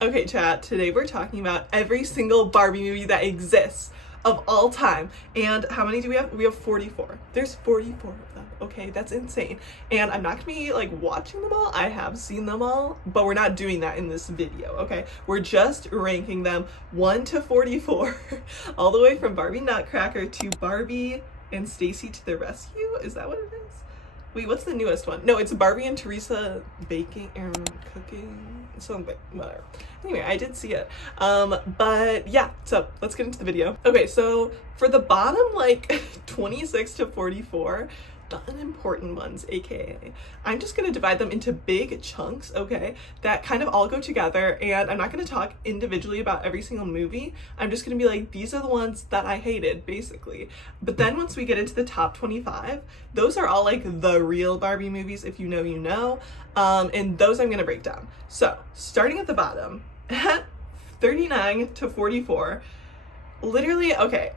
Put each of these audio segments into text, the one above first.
Okay, chat, today we're talking about every single Barbie movie that exists of all time. And how many do we have? We have 44. There's 44 of them. Okay, that's insane. And I'm not gonna be like watching them all. I have seen them all, but we're not doing that in this video, okay? We're just ranking them 1 to 44, all the way from Barbie Nutcracker to Barbie and Stacy to the Rescue. Is that what it is? Wait, what's the newest one? No, it's Barbie and Teresa baking and cooking, something, whatever. Anyway, I did see it. But yeah, so let's get into the video. Okay, so for the bottom, like 26 to 44, the unimportant ones, aka, I'm just gonna divide them into big chunks, okay, that kind of all go together, and I'm not gonna talk individually about every single movie. I'm just gonna be like, these are the ones that I hated, basically. But then once we get into the top 25, those are all like the real Barbie movies, if you know, you know, and those I'm gonna break down. So, starting at the bottom, at 39 to 44, literally, okay,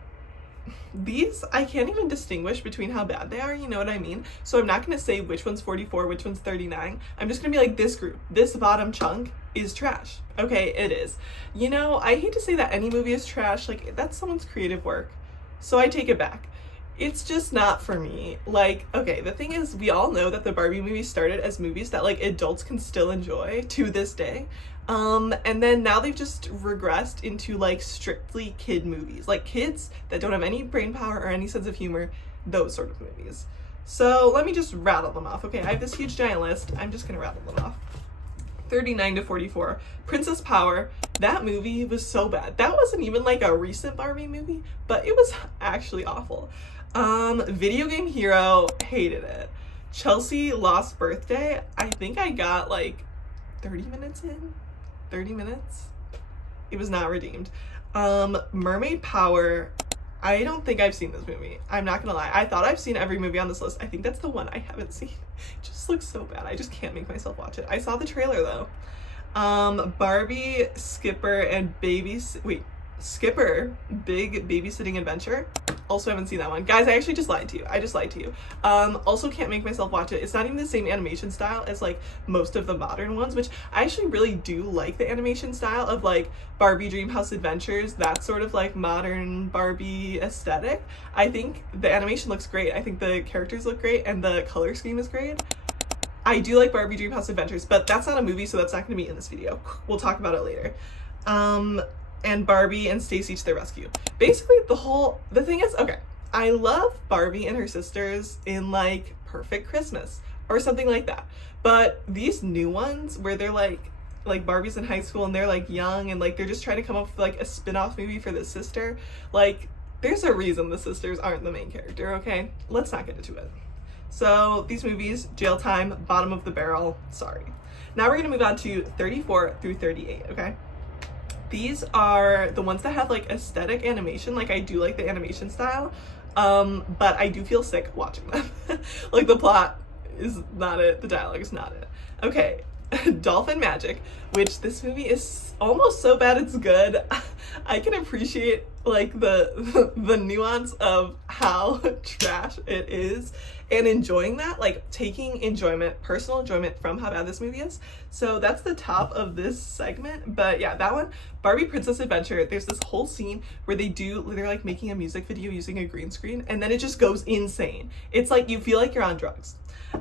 these I can't even distinguish between how bad they are, you know what I mean? So I'm not gonna say which one's 44, which one's 39. I'm just gonna be like, this group, this bottom chunk is trash. Okay, it is. You know, I hate to say that any movie is trash, like that's someone's creative work. So I take it back. It's just not for me. Like, okay, the thing is, we all know that the Barbie movies started as movies that like adults can still enjoy to this day. And then now they've just regressed into like strictly kid movies, like kids that don't have any brain power or any sense of humor, those sort of movies. So let me just rattle them off. Okay, I have this huge giant list. I'm just gonna rattle them off. 39 to 44. Princess Power. That movie was so bad. That wasn't even like a recent Barbie movie, but it was actually awful. Video Game Hero. Hated it. Chelsea Lost Birthday. I think I got like 30 minutes in. 30 minutes. It was not redeemed. Mermaid Power. I don't think I've seen this movie. I'm not gonna lie. I thought I've seen every movie on this list. I think that's the one I haven't seen. It just looks so bad. I just can't make myself watch it. I saw the trailer though. Barbie, Skipper, and Skipper, Big Babysitting Adventure. Also haven't seen that one. Guys, I actually just lied to you. I just lied to you. Also can't make myself watch it. It's not even the same animation style as like most of the modern ones, which I actually really do like the animation style of like Barbie Dreamhouse Adventures, that sort of like modern Barbie aesthetic. I think the animation looks great. I think the characters look great and the color scheme is great. I do like Barbie Dreamhouse Adventures, but that's not a movie, so that's not going to be in this video. We'll talk about it later. And Barbie and Stacy to the Rescue. Basically, the thing is, okay, I love Barbie and her sisters in like Perfect Christmas or something like that. But these new ones where they're like Barbie's in high school and they're like young and like they're just trying to come up with like a spin-off movie for the sister, like there's a reason the sisters aren't the main character, okay? Let's not get into it. So these movies, jail time, bottom of the barrel, sorry. Now we're gonna move on to 34 through 38, okay? These are the ones that have like aesthetic animation. Like I do like the animation style, but I do feel sick watching them. Like the plot is not it, the dialogue is not it. Okay, Dolphin Magic, which this movie is almost so bad it's good. I can appreciate like the nuance of how trash it is and enjoying that, like taking enjoyment, personal enjoyment from how bad this movie is. So that's the top of this segment. But yeah, that one, Barbie Princess Adventure, there's this whole scene where they're like making a music video using a green screen and then it just goes insane. It's like you feel like you're on drugs.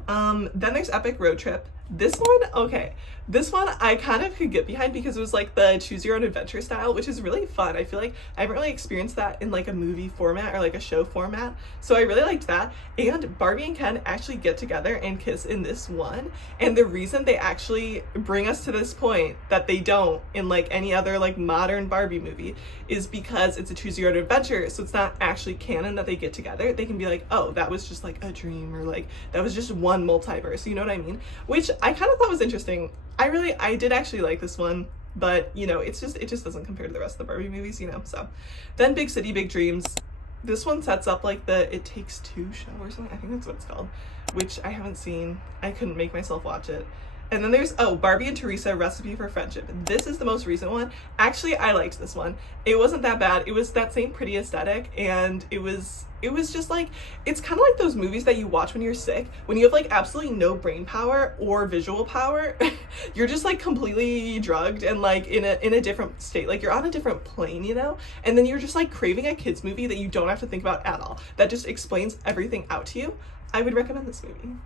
Then there's Epic Road Trip. This one, okay, this one I kind of could get behind because it was like the choose your own adventure style, which is really fun. I feel like I haven't really experienced that in like a movie format or like a show format, so I really liked that. And Barbie and Ken actually get together and kiss in this one, and the reason they actually bring us to this point that they don't in like any other like modern Barbie movie is because it's a choose your own adventure, so it's not actually canon that they get together. They can be like, oh, that was just like a dream, or like that was just one multiverse, you know what I mean? Which I kind of thought was interesting. I did actually like this one, but you know, it just doesn't compare to the rest of the Barbie movies, you know. So then Big City, Big Dreams. This one sets up like the It Takes Two show or something. I think that's what it's called, which I haven't seen. I couldn't make myself watch it. And then there's, oh, Barbie and Teresa, Recipe for Friendship. This is the most recent one. Actually, I liked this one. It wasn't that bad. It was that same pretty aesthetic, and it was just like, it's kind of like those movies that you watch when you're sick, when you have like absolutely no brain power or visual power. You're just like completely drugged and like in a different state, like you're on a different plane, you know, and then you're just like craving a kids movie that you don't have to think about at all, that just explains everything out to you. I would recommend this movie.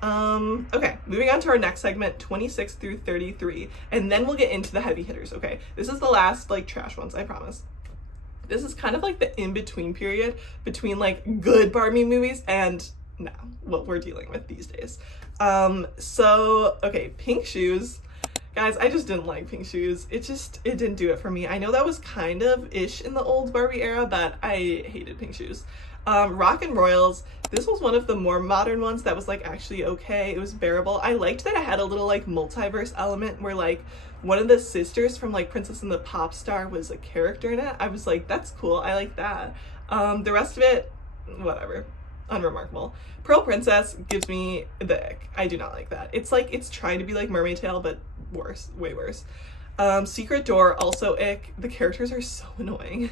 Okay, moving on to our next segment, 26 through 33, and then we'll get into the heavy hitters. Okay, this is the last like trash ones, I promise. This is kind of like the in-between period between like good Barbie movies and now what we're dealing with these days. So okay, Pink Shoes. Guys, I just didn't like Pink Shoes. It didn't do it for me. I know that was kind of ish in the old Barbie era, but I hated Pink Shoes. Rock and Royals. This was one of the more modern ones that was like actually okay. It was bearable. I liked that it had a little like multiverse element where like one of the sisters from like Princess and the Pop Star was a character in it. I was like, that's cool. I like that. The rest of it, whatever. Unremarkable. Pearl Princess gives me the ick. I do not like that. It's like, it's trying to be like Mermaid Tale, but worse, way worse. Secret Door, also ick. The characters are so annoying.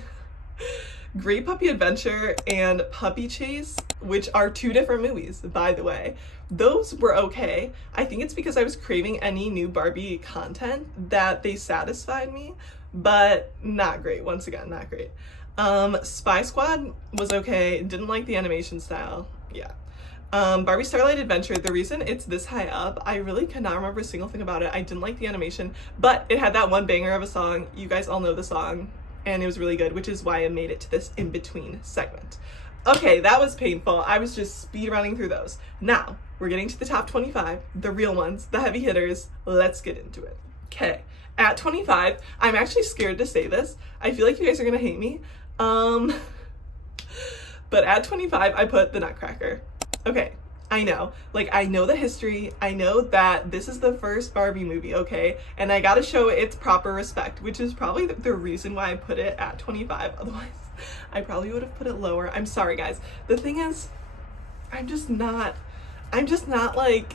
Great Puppy Adventure and Puppy Chase, which are two different movies, by the way. Those were okay. I think it's because I was craving any new Barbie content that they satisfied me, but not great. Once again, not great. Spy Squad was okay. Didn't like the animation style. Yeah. Barbie Starlight Adventure, the reason it's this high up, I really cannot remember a single thing about it. I didn't like the animation, but it had that one banger of a song. You guys all know the song. And it was really good, which is why I made it to this in-between segment. Okay, that was painful. I was just speed running through those. Now, we're getting to the top 25, the real ones, the heavy hitters. Let's get into it. Okay, at 25, I'm actually scared to say this. I feel like you guys are gonna hate me. But at 25, I put The Nutcracker. Okay, I know, like, I know the history. I know that this is the first Barbie movie, okay? And I gotta show it its proper respect, which is probably the reason why I put it at 25. Otherwise, I probably would have put it lower. I'm sorry, guys. The thing is, I'm just not like,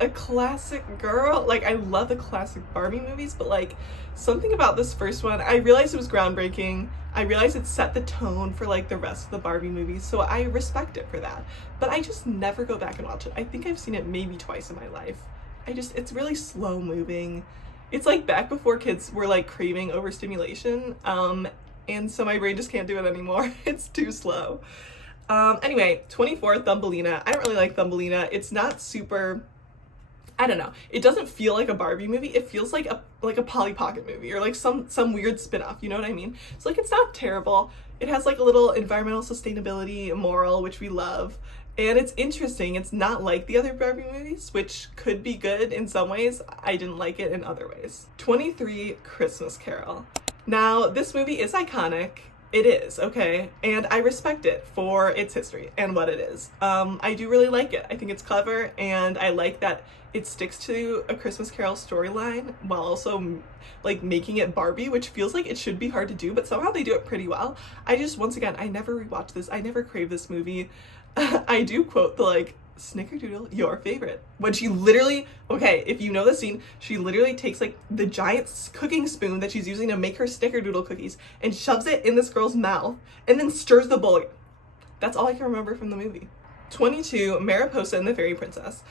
a classic girl. Like, I love the classic Barbie movies, but like, something about this first one, I realized it was groundbreaking. I realized it set the tone for like the rest of the Barbie movies, so I respect it for that. But I just never go back and watch it. I think I've seen it maybe twice in my life. It's really slow moving. It's like back before kids were like craving overstimulation, and so my brain just can't do it anymore. It's too slow. Anyway, 24, Thumbelina. I don't really like Thumbelina. It's not super, I don't know. It doesn't feel like a Barbie movie. It feels like a Polly Pocket movie or like some weird spin-off, you know what I mean? So like, it's not terrible. It has like a little environmental sustainability moral, which we love. And it's interesting. It's not like the other Barbie movies, which could be good in some ways. I didn't like it in other ways. 23, Christmas Carol. Now, this movie is iconic. It is, okay? And I respect it for its history and what it is. I do really like it. I think it's clever, and I like that it sticks to a Christmas Carol storyline while also like making it Barbie, which feels like it should be hard to do, but somehow they do it pretty well. Once again, I never rewatched this. I never crave this movie. I do quote the like, Snickerdoodle, your favorite. When she literally, okay, if you know the scene, she literally takes like the giant cooking spoon that she's using to make her Snickerdoodle cookies and shoves it in this girl's mouth and then stirs the bowl. That's all I can remember from the movie. 22, Mariposa and the Fairy Princess.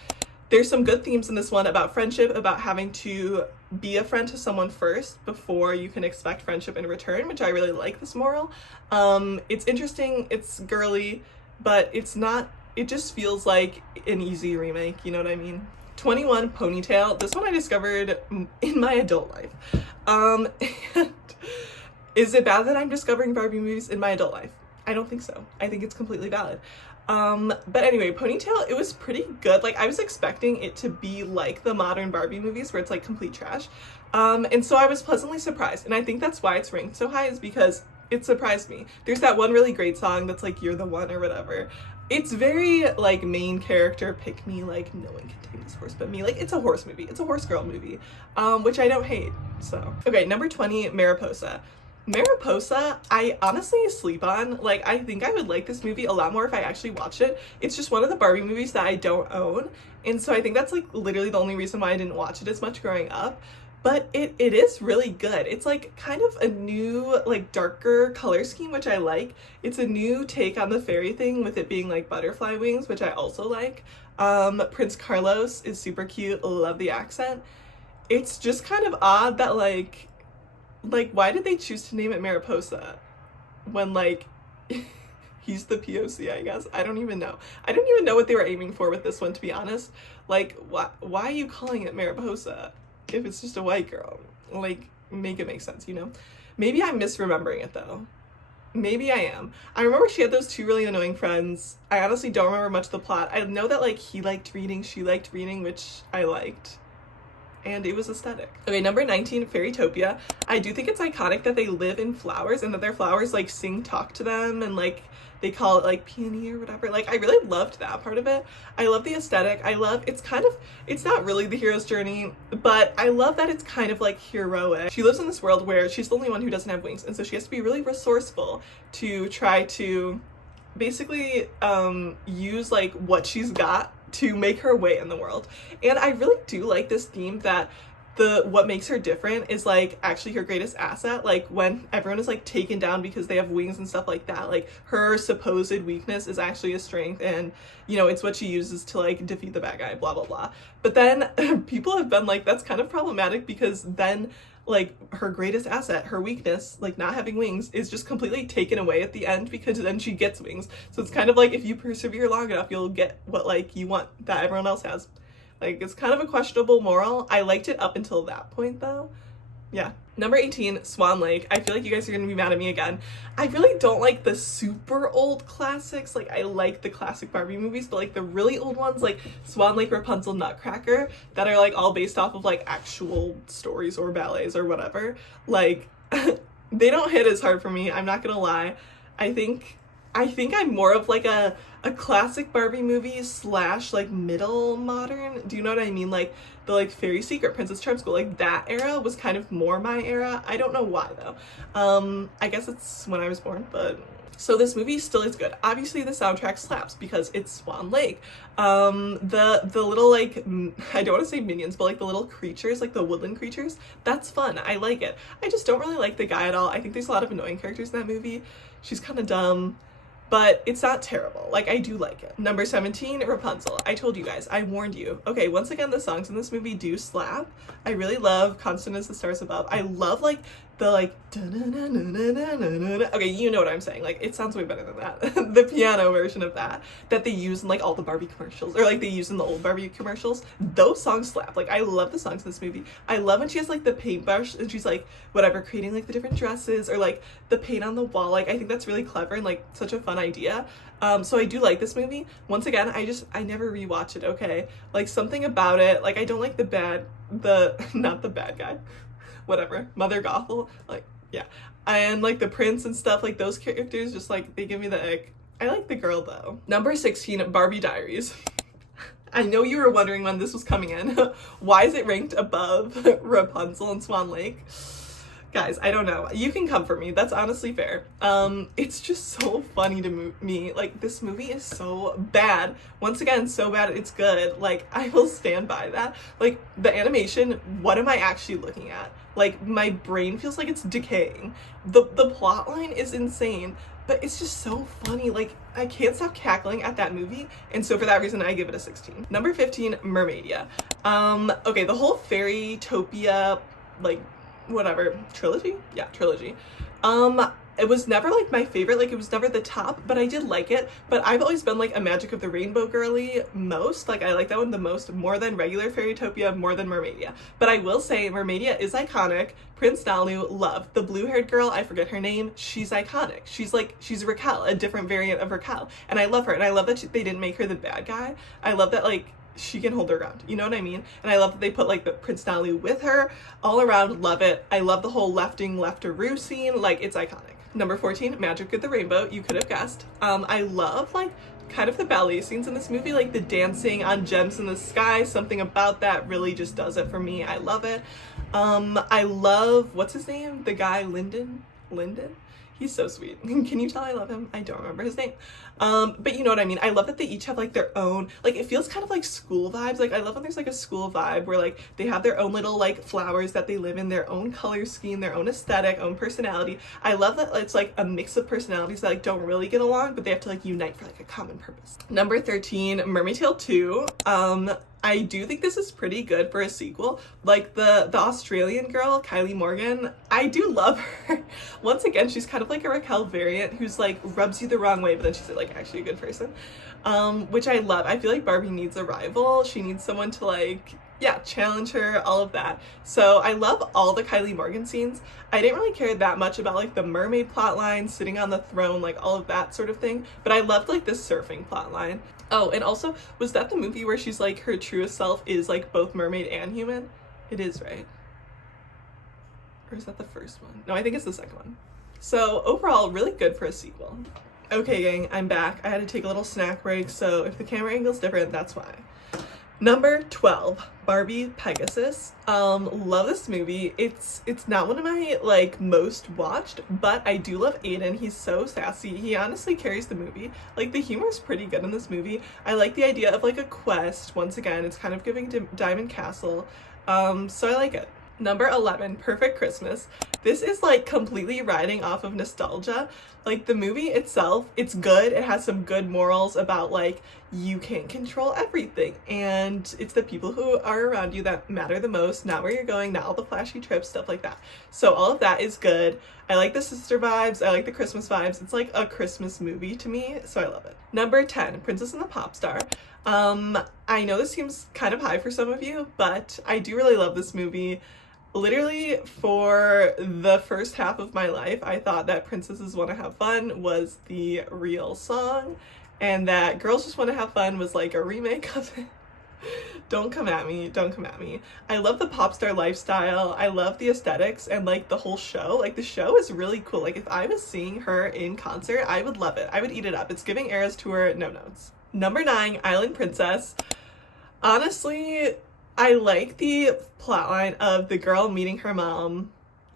There's some good themes in this one about friendship, about having to be a friend to someone first before you can expect friendship in return, which I really like this moral. It's interesting, it's girly, but it's not, it just feels like an easy remake, you know what I mean? 21, Ponytail. This one I discovered in my adult life. Is it bad that I'm discovering Barbie movies in my adult life? I don't think so. I think it's completely valid. But anyway, Ponytail, it was pretty good. Like, I was expecting it to be like the modern Barbie movies where it's like complete trash. And so I was pleasantly surprised. And I think that's why it's ranked so high, is because it surprised me. There's that one really great song that's like, "You're the One" or whatever. It's very like main character pick me, like no one can tame this horse but me. Like, it's a horse movie. It's a horse girl movie, which I don't hate. So, okay, number 20, Mariposa. Mariposa, I honestly sleep on. Like, I think I would like this movie a lot more if I actually watched it. It's just one of the Barbie movies that I don't own. And so I think that's like literally the only reason why I didn't watch it as much growing up. But it is really good. It's like kind of a new, like darker color scheme, which I like. It's a new take on the fairy thing with it being like butterfly wings, which I also like. Prince Carlos is super cute. Love the accent. It's just kind of odd that like why did they choose to name it Mariposa when like he's the POC, I guess. I don't even know. I don't even know what they were aiming for with this one, to be honest. Like, why are you calling it Mariposa if it's just a white girl? Like, make it make sense, you know? Maybe I'm misremembering it, though. Maybe I am. I remember she had those two really annoying friends. I honestly don't remember much of the plot. I know that, like, he liked reading, she liked reading, which I liked. And it was aesthetic. Okay, number 19, Fairytopia. I do think it's iconic that they live in flowers and that their flowers like talk to them, and like they call it like peony or whatever. Like, I really loved that part of it. I love the aesthetic. I love, it's not really the hero's journey, but I love that it's kind of like heroic. She lives in this world where she's the only one who doesn't have wings, and so she has to be really resourceful to try to basically use like what she's got to make her way in the world. And I really do like this theme that what makes her different is like actually her greatest asset. Like when everyone is like taken down because they have wings and stuff like that, like her supposed weakness is actually a strength, and you know, it's what she uses to like defeat the bad guy, blah blah blah. But then people have been like, that's kind of problematic, because then like her greatest asset, her weakness, like not having wings, is just completely taken away at the end, because then she gets wings. So it's kind of like, if you persevere long enough, you'll get what like you want that everyone else has. Like, it's kind of a questionable moral. I liked it up until that point though. Yeah. Number 18, Swan Lake. I feel like you guys are gonna be mad at me again. I really don't like the super old classics. Like, I like the classic Barbie movies, but like the really old ones, like Swan Lake, Rapunzel, Nutcracker, that are like all based off of like actual stories or ballets or whatever, like they don't hit as hard for me. I'm not gonna lie. I think I'm more of like a classic Barbie movie slash like middle modern. Do you know what I mean? Like the like Fairy Secret, Princess Charm School, like that era was kind of more my era. I don't know why though. I guess it's when I was born, but so this movie still is good. Obviously the soundtrack slaps because it's Swan Lake. The little like, I don't want to say minions, but like the little creatures, like the woodland creatures, that's fun. I like it. I just don't really like the guy at all. I think there's a lot of annoying characters in that movie. She's kind of dumb, but it's not terrible. Like, I do like it. Number 17, Rapunzel. I told you guys, I warned you. Okay, once again, the songs in this movie do slap. I really love Constant as the Stars Above. I love like the like okay, you know what I'm saying. Like, it sounds way better than that. The piano version of that they use in like all the Barbie commercials, or like they use in the old Barbie commercials. Those songs slap. Like, I love the songs in this movie. I love when she has like the paintbrush and she's like whatever creating like the different dresses, or like the paint on the wall. Like, I think that's really clever and like such a fun idea. So I do like this movie. Once again, I never rewatch it, okay? Like, something about it, like I don't like not the bad guy, whatever, Mother Gothel, like, yeah. And like the prince and stuff, like those characters just like, they give me the ick. I like the girl though. Number 16, Barbie Diaries. I know you were wondering when this was coming in. Why is it ranked above Rapunzel and Swan Lake? Guys, I don't know. You can come for me. That's honestly fair. It's just so funny to me. Like, this movie is so bad. Once again, so bad it's good. Like, I will stand by that. Like, the animation, what am I actually looking at? Like, my brain feels like it's decaying. The plot line is insane, but it's just so funny. Like, I can't stop cackling at that movie, and so for that reason, I give it a 16. Number 15, Mermaidia. Okay, the whole Fairytopia, like, whatever trilogy, it was never like my favorite, like it was never the top, but I did like it. But I've always been like a Magic of the Rainbow girly most. Like, I like that one the most, more than regular Fairytopia, more than Mermaidia. But I will say Mermaidia is iconic. Prince Nalu, love. The blue-haired girl, I forget her name, she's iconic. She's Raquel, a different variant of Raquel, and I love her. And I love that they didn't make her the bad guy. I love that, like, she can hold her ground, you know what I mean? And I love that they put like the Prince Nalu with her. All around, love it. I love the whole leftaroo scene. Like, it's iconic. Number 14, Magic of the Rainbow. You could have guessed. I love like kind of the ballet scenes in this movie, like the dancing on gems in the sky. Something about that really just does it for me. I love it. I love, what's his name? The guy, Lyndon? Lyndon. He's so sweet. Can you tell I love him? I don't remember his name. But you know what I mean? I love that they each have like their own, like it feels kind of like school vibes. Like I love when there's like a school vibe where like they have their own little like flowers that they live in, their own color scheme, their own aesthetic, own personality. I love that it's like a mix of personalities that like don't really get along, but they have to like unite for like a common purpose. Number 13, Mermaid Tale 2. I do think this is pretty good for a sequel. Like the Australian girl, Kylie Morgan, I do love her. Once again, she's kind of like a Raquel variant who's like rubs you the wrong way, but then she's like actually a good person, which I love. I feel like Barbie needs a rival. She needs someone to like, yeah, challenge her, all of that. So I love all the Kylie Morgan scenes. I didn't really care that much about like the mermaid plotline, sitting on the throne, like all of that sort of thing, but I loved like the surfing plotline. Oh, and also, was that the movie where she's like her truest self is like both mermaid and human? It is, right? Or is that the first one? No, I think it's the second one. So overall, really good for a sequel. Okay, gang, I'm back. I had to take a little snack break, so if the camera angle's different, that's why. Number 12, Barbie Pegasus. Love this movie. It's not one of my like most watched, but I do love Aiden. He's so sassy. He honestly carries the movie. Like the humor is pretty good in this movie. I like the idea of like a quest. Once again, it's kind of giving Diamond Castle. So I like it. Number 11, Perfect Christmas. This is like completely riding off of nostalgia. Like the movie itself, it's good. It has some good morals about like you can't control everything and it's the people who are around you that matter the most, not where you're going, not all the flashy trips, stuff like that. So all of that is good. I like the sister vibes. I like the Christmas vibes. It's like a Christmas movie to me, so I love it. Number 10, Princess and the Pop Star. I know this seems kind of high for some of you, but I do really love this movie. Literally for the first half of my life, I thought that Princesses Wanna Have Fun was the real song and that Girls Just Wanna Have Fun was like a remake of it. Don't come at me. Don't come at me. I love the pop star lifestyle. I love the aesthetics and like the whole show. Like the show is really cool. Like if I was seeing her in concert, I would love it. I would eat it up. It's giving Eras Tour no notes. Number 9, Island Princess. Honestly, I like the plotline of the girl meeting her mom.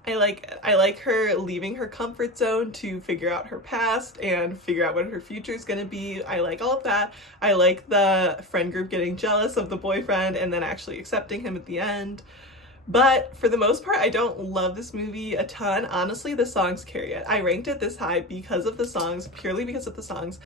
I like her leaving her comfort zone to figure out her past and figure out what her future is going to be. I like all of that. I like the friend group getting jealous of the boyfriend and then actually accepting him at the end. But for the most part, I don't love this movie a ton. Honestly, the songs carry it. I ranked it this high because of the songs, purely because of the songs.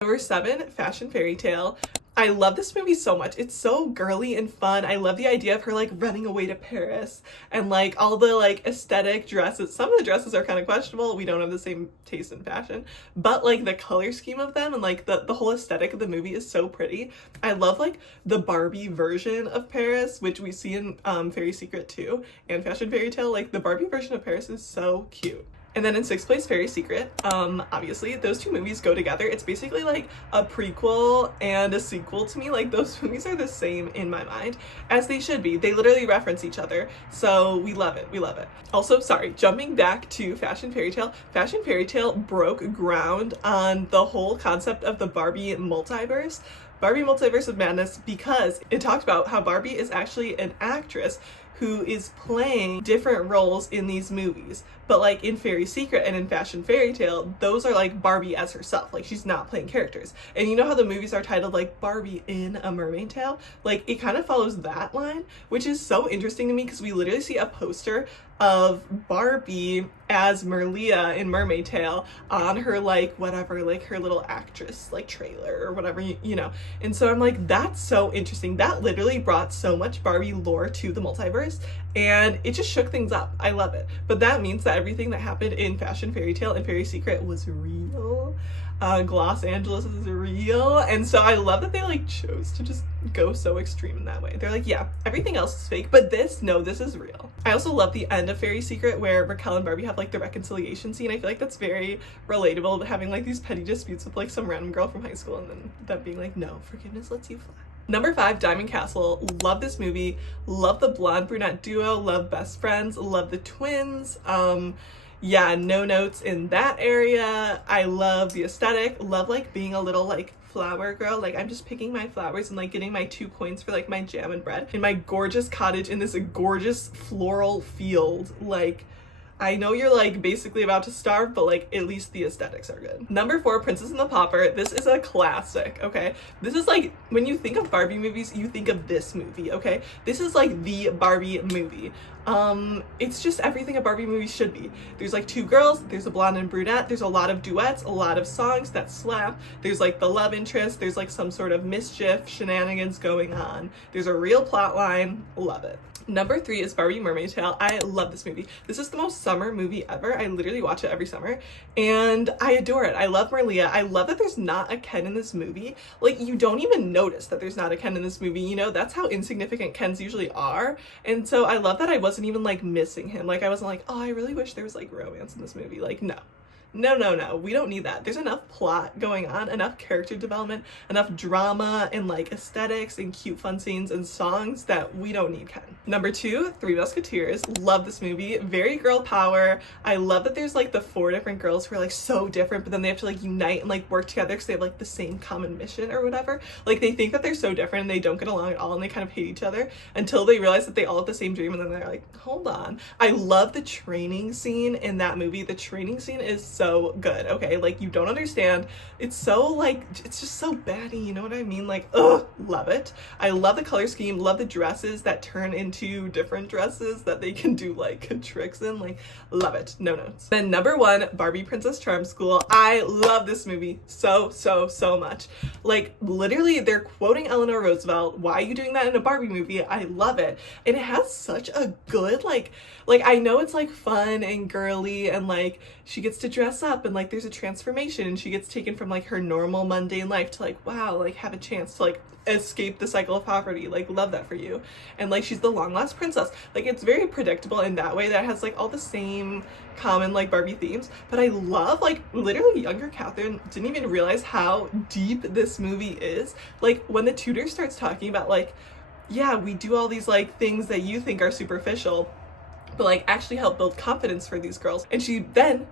Number 7, Fashion Fairy Tale. I love this movie so much. It's so girly and fun. I love the idea of her like running away to Paris and like all the like aesthetic dresses. Some of the dresses are kind of questionable. We don't have the same taste in fashion, but like the color scheme of them and like the whole aesthetic of the movie is so pretty. I love like the Barbie version of Paris, which we see in Fairy Secret 2 and Fashion Fairy Tale. Like the Barbie version of Paris is so cute. And then in 6th place, Fairy Secret. Obviously, those two movies go together. It's basically like a prequel and a sequel to me. Like those movies are the same in my mind, as they should be. They literally reference each other. So we love it. We love it. Also, sorry, jumping back to Fashion Fairy Tale. Fashion Fairy Tale broke ground on the whole concept of the Barbie multiverse. Barbie Multiverse of Madness, because it talked about how Barbie is actually an actress who is playing different roles in these movies. But like in Fairy Secret and in Fashion Fairy Tale, those are like Barbie as herself. Like she's not playing characters. And you know how the movies are titled like Barbie in a Mermaid Tale? Like it kind of follows that line, which is so interesting to me because we literally see a poster of Barbie as Merlia in Mermaid Tale on her like whatever, like her little actress like trailer or whatever, you know. And so I'm like, that's so interesting. That literally brought so much Barbie lore to the multiverse and it just shook things up. I love it. But that means that everything that happened in Fashion Fairy Tale and Fairy Secret was real. Los Angeles is real, and so I love that they like chose to just go so extreme in that way. They're like, yeah, everything else is fake, but this is real. I also love the end of Fairy Secret where Raquel and Barbie have like the reconciliation scene. I feel like that's very relatable, but having like these petty disputes with like some random girl from high school and then them being like, no, forgiveness lets you fly. Number 5, Diamond Castle. Love this movie. Love the blonde brunette duo. Love best friends. Love the twins. Yeah, no notes in that area. I love the aesthetic. Love like being a little like flower girl. Like, I'm just picking my flowers and like getting my 2 coins for like my jam and bread in my gorgeous cottage in this gorgeous floral field. Like, I know you're like basically about to starve, but like at least the aesthetics are good. Number 4, Princess and the Pauper. This is a classic, okay? This is like, when you think of Barbie movies, you think of this movie, okay? This is like the Barbie movie. It's just everything a Barbie movie should be. There's like 2 girls, there's a blonde and brunette, there's a lot of duets, a lot of songs that slap, there's like the love interest, there's like some sort of mischief, shenanigans going on. There's a real plot line, love it. Number 3 is Barbie Mermaid Tale. I love this movie. This is the most summer movie ever. I literally watch it every summer and I adore it. I love Marlia. I love that there's not a Ken in this movie. Like, you don't even notice that there's not a Ken in this movie. You know, that's how insignificant Kens usually are. And so I love that I wasn't even like missing him. Like, I wasn't like, oh, I really wish there was like romance in this movie. Like, no. No, we don't need that. There's enough plot going on, enough character development, enough drama and like aesthetics and cute fun scenes and songs that we don't need Ken. Number 2, Three Musketeers. Love this movie. Very girl power. I love that there's like the 4 different girls who are like so different, but then they have to like unite and like work together because they have like the same common mission or whatever. Like, they think that they're so different and they don't get along at all and they kind of hate each other until they realize that they all have the same dream, and then they're like, hold on. I love the training scene in that movie. The training scene is so good, okay? Like, you don't understand. It's so like, it's just so batty, you know what I mean? Like, ugh, love it. I love the color scheme, love the dresses that turn into different dresses that they can do like tricks in. Like, love it. No notes. Then number 1, Barbie Princess Charm School. I love this movie so much. Like, literally they're quoting Eleanor Roosevelt. Why are you doing that in a Barbie movie? I love it. And it has such a good like I know it's like fun and girly and like she gets to dress up and like there's a transformation and she gets taken from like her normal mundane life to like, wow, like have a chance to like escape the cycle of poverty. Like, love that for you. And like, she's the long lost princess. Like, it's very predictable in that way, that has like all the same common like Barbie themes. But I love, like, literally younger Catherine didn't even realize how deep this movie is. Like, when the tutor starts talking about like, yeah, we do all these like things that you think are superficial, but like actually help build confidence for these girls. And she then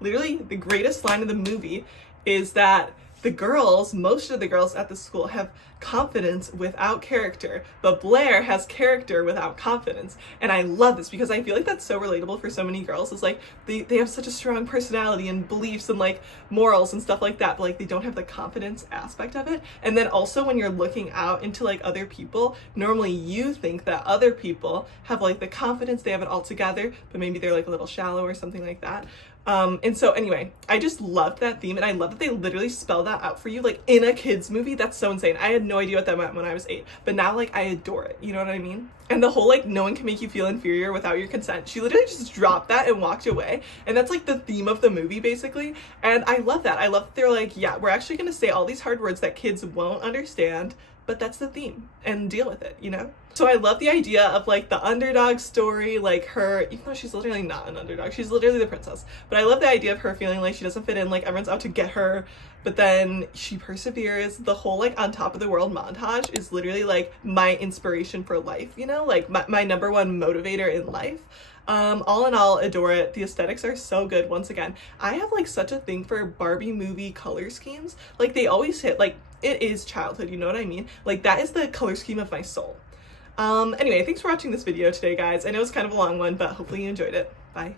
literally the greatest line in the movie is that the girls, most of the girls at the school have confidence without character, but Blair has character without confidence. And I love this because I feel like that's so relatable for so many girls. It's like they have such a strong personality and beliefs and like morals and stuff like that, but like they don't have the confidence aspect of it. And then also when you're looking out into like other people, normally you think that other people have like the confidence, they have it all together, but maybe they're like a little shallow or something like that. And so anyway, I just loved that theme, and I love that they literally spell that out for you like in a kids movie. That's so insane. I had no idea what that meant when I was 8, but now like I adore it. You know what I mean? And the whole like no one can make you feel inferior without your consent. She literally just dropped that and walked away, and that's like the theme of the movie basically. And I love that. I love that they're like, yeah, we're actually gonna say all these hard words that kids won't understand, but that's the theme, and deal with it, you know? So I love the idea of like the underdog story, like her, even though she's literally not an underdog, she's literally the princess. But I love the idea of her feeling like she doesn't fit in, like everyone's out to get her, but then she perseveres. The whole like on top of the world montage is literally like my inspiration for life, you know? Like my number one motivator in life. All in all, adore it. The aesthetics are so good. Once again, I have like such a thing for Barbie movie color schemes. Like they always hit, like it is childhood, you know what I mean? Like that is the color scheme of my soul. Anyway, thanks for watching this video today, guys. I know it's kind of a long one, but hopefully you enjoyed it. Bye.